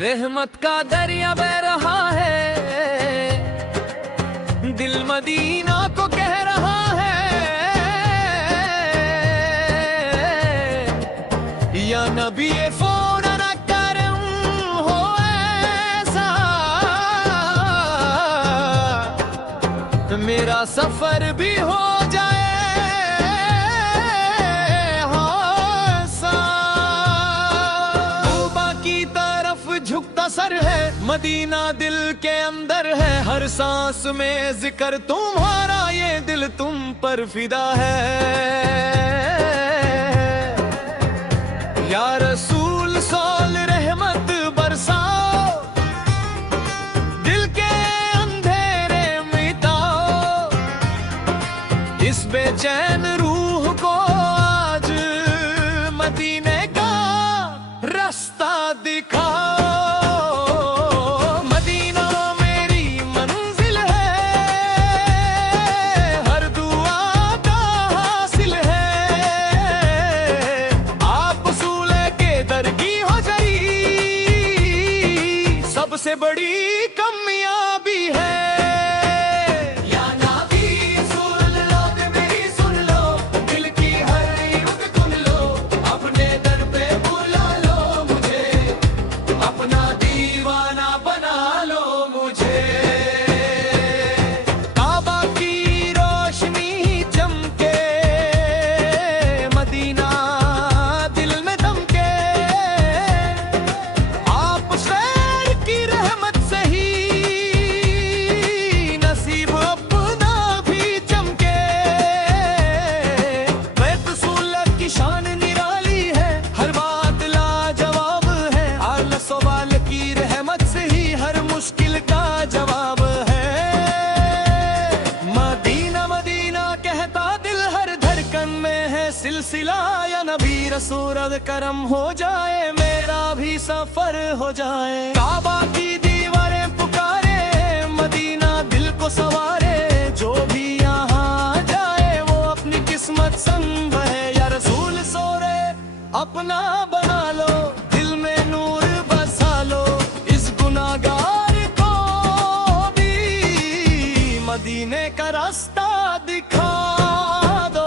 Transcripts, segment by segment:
रहमत का दरिया बह रहा है, दिल मदीना को कह रहा है, या नबी फोन न करम हो ऐसा, मेरा सफर भी हो जाए झुकता सर है, मदीना दिल के अंदर है, हर सांस में जिक्र तुम्हारा, ये दिल तुम पर फिदा है। या रसूल सौल रहमत बरसाओ, दिल के अंधेरे मिटाओ, इस बेचैन रूह को आज मदीने का रास्ता दिखाओ। सबसे बड़ी कामयाबी है, या नबी सुन लो मेरी सुन लो, दिल की हर युग सुन लो, अपने दर पे बुला लो मुझे, अपना दीवाना बना लो मुझे। काबा की रोशनी चमके, मदीना दिल में दमके, आप मुश्किल का जवाब है। मदीना मदीना कहता दिल हर धड़कन में है सिलसिला, या नबी रसूल करम हो जाए, मेरा भी सफर हो जाए। काबा की दीवारें पुकारे, मदीना दिल को सवारे, जो भी यहाँ जाए वो अपनी किस्मत संग है। या रसूल सोरे अपना बना लो, दिल में नूर बसा लो, इस गुनाहगार मदीने का रास्ता दिखा दो।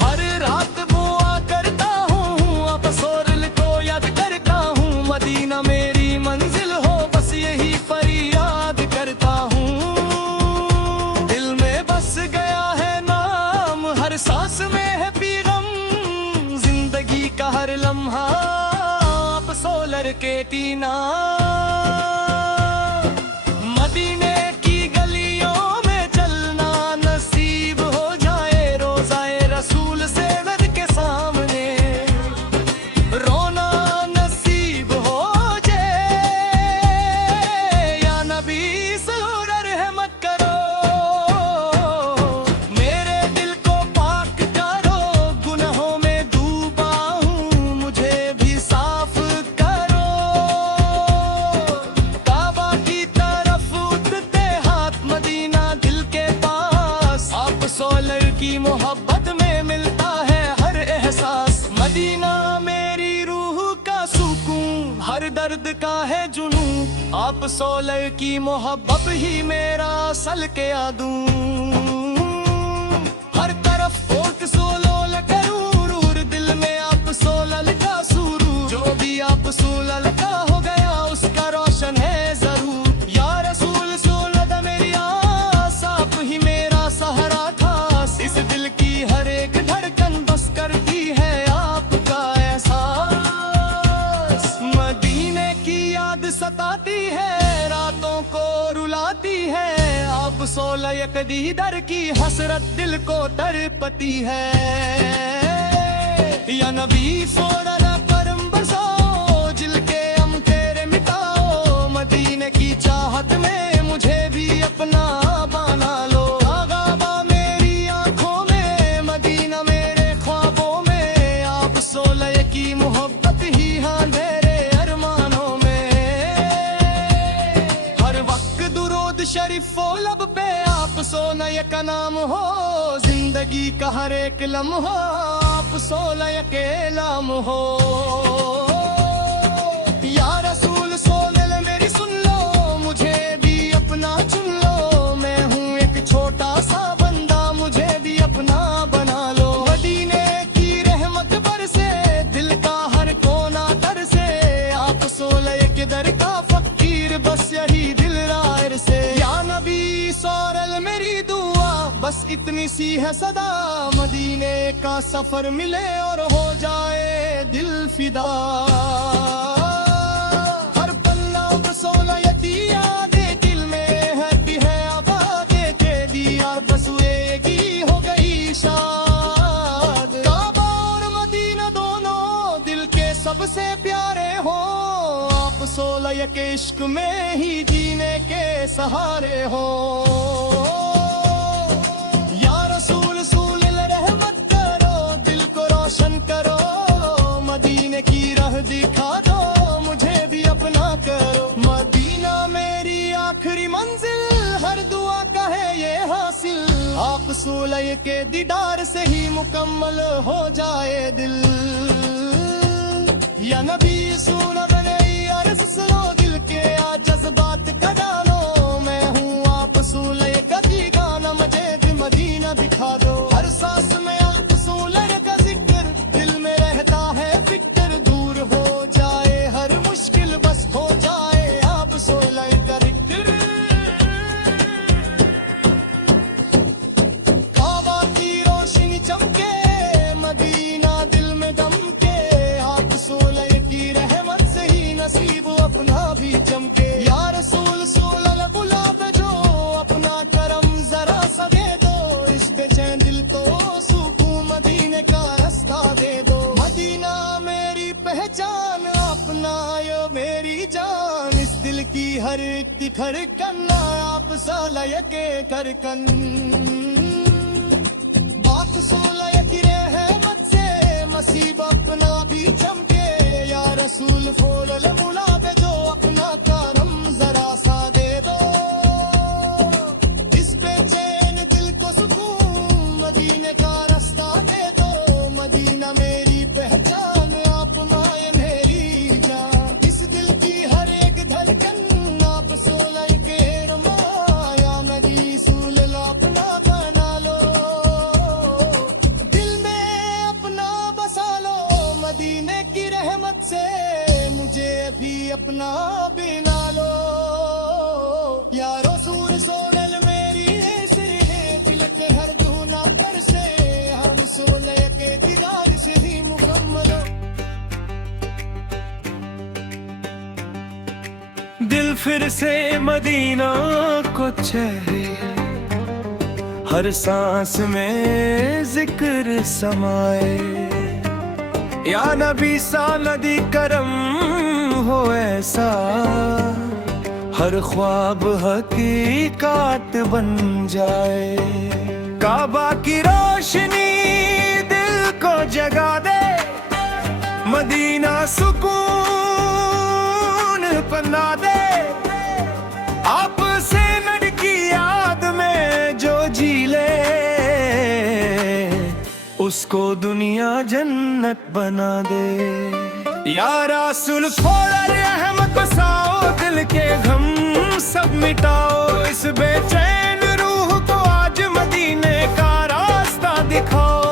हर रात दुआ करता हूँ, अब सोरल को याद करता हूँ, मदीना मेरी मंजिल हो, बस यही फरियाद करता हूँ। दिल में बस गया है नाम, हर सांस में है पैगाम, जिंदगी का हर लम्हा आप सोलर के टीना। मदीने की मोहब्बत में मिलता है हर एहसास, मदीना मेरी रूह का सुकून, हर दर्द का है जुनून, आप सोलर की मोहब्बत ही मेरा असल के यादू। हर तरफ फोर्ट सोलल करूर, दिल में आप सोलल का सुरूर, जो भी आप सोलल का हो गया उसका रोशन है जरूर। या रसूल सोलद मेरी आस, आप ही मेरा सहारा था, इस दिल की हर एक धड़कन बस करती है आपका एहसास। मदीने की याद सताती है, रातों को रुलाती है, आप सोलह दीदार की हसरत दिल को तड़पती है। या नबी फोड़ा करम बरसाओ, जिल के हम तेरे मिटाओ, मदीने की चाहत में मुझे भी अपना बना लो। की मोहब्बत ही हाँ मेरे अरमानों में, हर वक्त दुरूद शरीफ हो लब पे, आप सोना का नाम हो, जिंदगी का हर एक लम्हा आप सोलह के नाम हो। या रसूल इतनी सी है सदा, मदीने का सफर मिले और हो जाए दिल फिदा। हर पन्ना बसोला यती यादे दिल में है कि है आबादे तेरी यार बसुएगी हो गई शाद। काबा और मदीना दोनों दिल के सबसे प्यारे हो, आप सोलह के इश्क में ही जीने के सहारे हो। या रसूल सूल रहमत करो, दिल को रोशन करो, मदीने की राह दिखा दो, मुझे भी अपना करो। मदीना मेरी आखिरी मंजिल, हर दुआ का है ये हासिल, आप सोलह के दीदार से ही मुकम्मल हो जाए दिल। या नबी सुनो अर्ज़ सुनो, दिल के आ जज्बात का जानो, मैं हूँ आप सोलह का दीवाना, मुझे भी मदीना दिखा दो। हर सांस में आप सोलह का जिक्र, दिल में रहता है फिक्र, दूर हो जाए हर मुश्किल, बस हो जाए आप सोलह का जिक्र। काबा की रोशनी चमके, मदीना दिल में दमके, आप सोलह की रहमत से ही नसीब अपना भी चमके। या रसूल सोलह गुलाब जो, अपना करम जरा सा दे दो, इस बेचैन दिल को सुकून मदीने का रास्ता दे दो। मदीना मेरी पहचान, अपना यो मेरी जान, इस दिल की हर एक धड़कन, आप सोलह के धड़कन। बात सोलह की रहमत से नसीब अपना भी चमके, या रसूल फौरन बुलावे जो, अपना करम जरा सा दे दो, इस बेचैन दिल को सुकून मदीने का रास्ता दे दो। मदीना मेरी पहचान, आप माए मेरी जान, इस दिल की हर एक धड़कन, आप सोलह के रमाया, मेरी सूल अपना बना लो, दिल में अपना बसा लो। मदीने की रहमत से मुझे भी अपना बिना लो, या रसूल सोनल मेरी सिरे, दिल के हर धुना पर से, हम सोलह के दीदार से ही मुकम्मल। दिल फिर से मदीना को चाहे, हर सांस में जिक्र समाए, या नबी सा नदी करम हो ऐसा, हर ख्वाब हकीकत बन जाए। काबा की रोशनी दिल को जगा दे, मदीना सुकून पना दे, आपसे नड़ की याद में जो जी ले, उसको दुनिया जन्नत बना दे। या रसूल फौरन रहमत बसाओ, दिल के गम सब मिटाओ, इस बेचैन रूह को आज मदीने का रास्ता दिखाओ।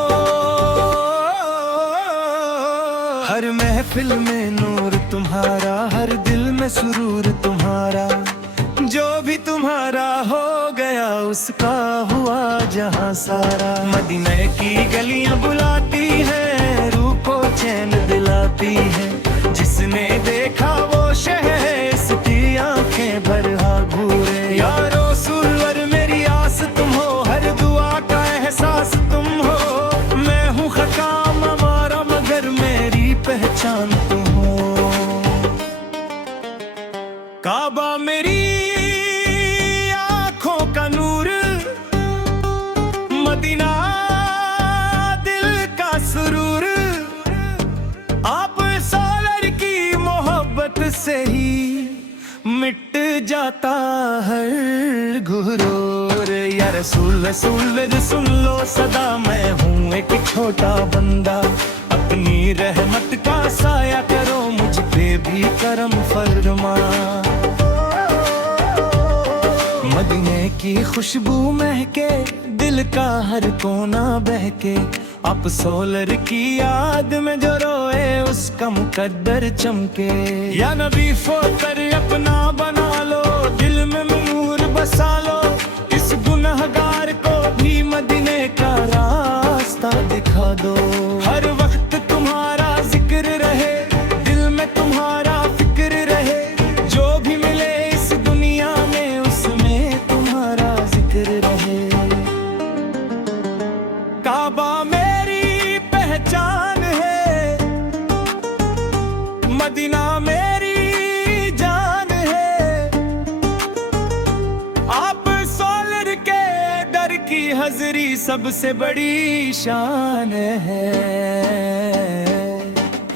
हर महफिल में नूर तुम्हारा, हर दिल में सुरूर तुम्हारा, जो भी तुम्हारा हो गया उसका हुआ जहां सारा। मदीने की गलियां बुलाती हैं, रूह को चैन दिलाती हैं, जिसने देखा वो शहर इसकी आंखें भर हा घूरे। या रसूल मेरी आस तुम हो, हर दुआ का एहसास तुम हो, मैं हूँ खता हमारा मगर मेरी पहचान तुम हो। काबा मेरी आंखों का नूर, मदीना दिल का सुरूर, आप सोलह की मोहब्बत से ही मिट जाता हर गुरूर। या रसूल रसूल सुन लो सदा, मैं हूँ एक छोटा बंदा, अपनी रहमत का साया करो, मुझ पे भी करम फरमा। मदीने की खुशबू महके, दिल का हर कोना बहके, आप सोलर की याद में जो रोए उसका मुकद्दर चमके। या नबी फोतर अपना बना लो, दिल में नूर बसा लो, इस गुनहगार को भी मदीने का रास्ता दिखा दो। हर वक्त तुम्हारा जिक्र रहे, दिल में तुम्हारा फिक्र रहे, जो भी मिले इस दुनिया में उसमें तुम्हारा जिक्र रहे। काबा मेरी पहचान है, मदीना मेरी जान है। आप सोलर के दर की हजरी सबसे बड़ी शान है।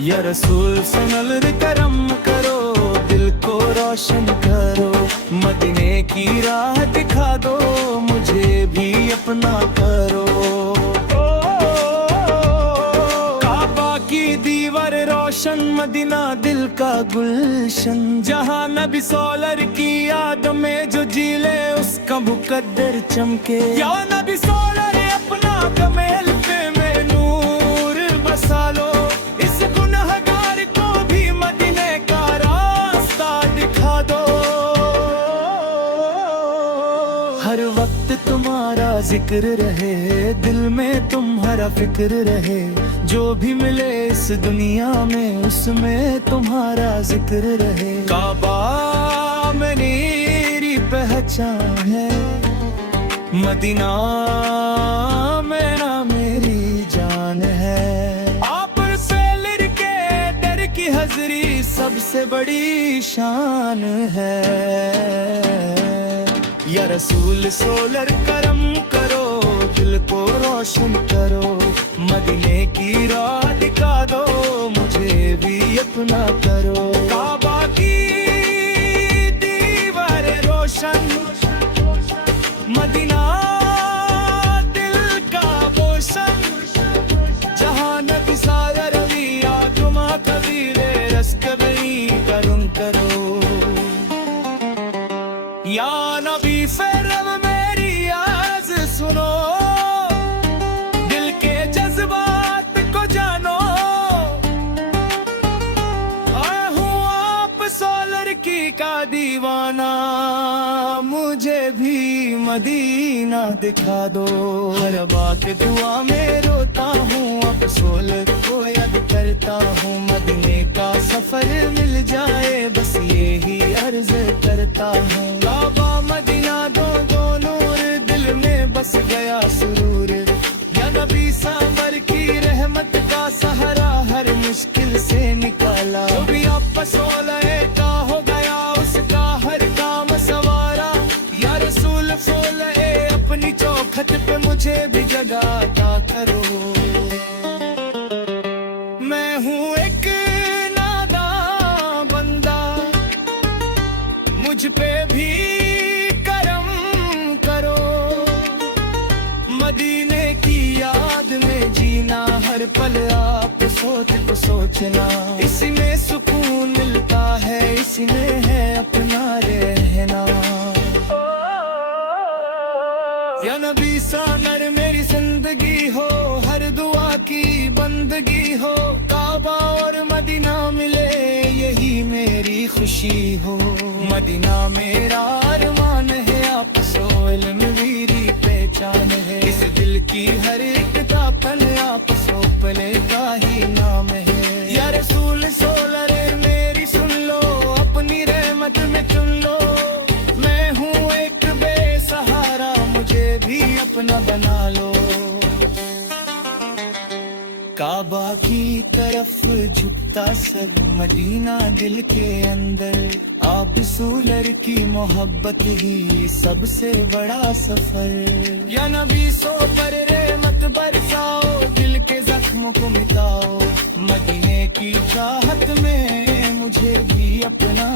या रसूल सनल करम करो, दिल को रोशन करो, मदीने की राह दिखा दो, मुझे भी अपना करो। काबा की दीवार रोशन, मदीना दिल का गुलशन, जहाँ नबी सोलर की याद में जो जीले उसका मुकद्दर चमके। या नबी सोलर अपना कमेल पे में नूर बसा लो, इस गुनहगार को भी मदीने का रास्ता दिखा दो। हर वक्त तुम्हारा जिक्र रहे, दिल में तुम्हारा फिक्र रहे, जो भी मिले इस दुनिया में उसमें तुम्हारा जिक्र रहे। काबा मेरी पहचान है, मदीना मेरा मेरी जान है। आप सोलर के दर की हजरी सबसे बड़ी शान है। या रसूल सोलर करम करो, दिल को रोशन करो, मदीने की राह दिखा दो, मुझे भी अपना करो। काबा की दीवार रोशन, मदीना दिल का पोषण, जहाँ नबी सारा रविया तुमा कबीरे रस कबरी करुण करो। या नबी फरम मेरी आवाज सुनो, दिल के जज्बात को जानो। आया हूँ आप सोलर की का दीवाना, मुझे भी मदीना दिखा दो। हर बात दुआ में रोता हूँ, अब सोलर को याद करता हूँ, मदीने का सफर मिल जाए बस यही अर्ज करता हूँ। काबा मदीना दो दो नूर, दिल में बस गया सुरूर। या नबी सांबर की रहमत का सहारा हर मुश्किल से निकाला। जो भी आप सोलह का हो गया उसका हर काम सवारा। या रसूल सोलह अपनी चौखट पे मुझे भी जगह अता करो। मैं हूँ एक नादान बंदा, मुझ पे भी करम करो, मदीने की याद में जीना, हर पल आप सोच को सोचना, इसी में सुकून मिलता है, इसी में है अपना रहना। या नबी सानर मेरी जिंदगी हो, हर दुआ की बंदगी हो, काबा और मदीना मिले यही मेरी खुशी हो। मदीना मेरा अरमान है, आप सोल मेरी पहचान है, इस दिल की हर एक दापन आप सोपले का ही नाम है। या रसूल सोलर मेरी सुन लो, अपनी रहमत में चुन लो, मैं हूँ एक बेसहारा, मुझे भी अपना बना लो। काबा की तरफ झुकता सर, मदीना दिल के अंदर, आप सोलर की मोहब्बत ही सबसे बड़ा सफर। या नबी सो पर रहमत बरसाओ, दिल के जख्मों को मिटाओ, मदीने की चाहत में मुझे भी अपना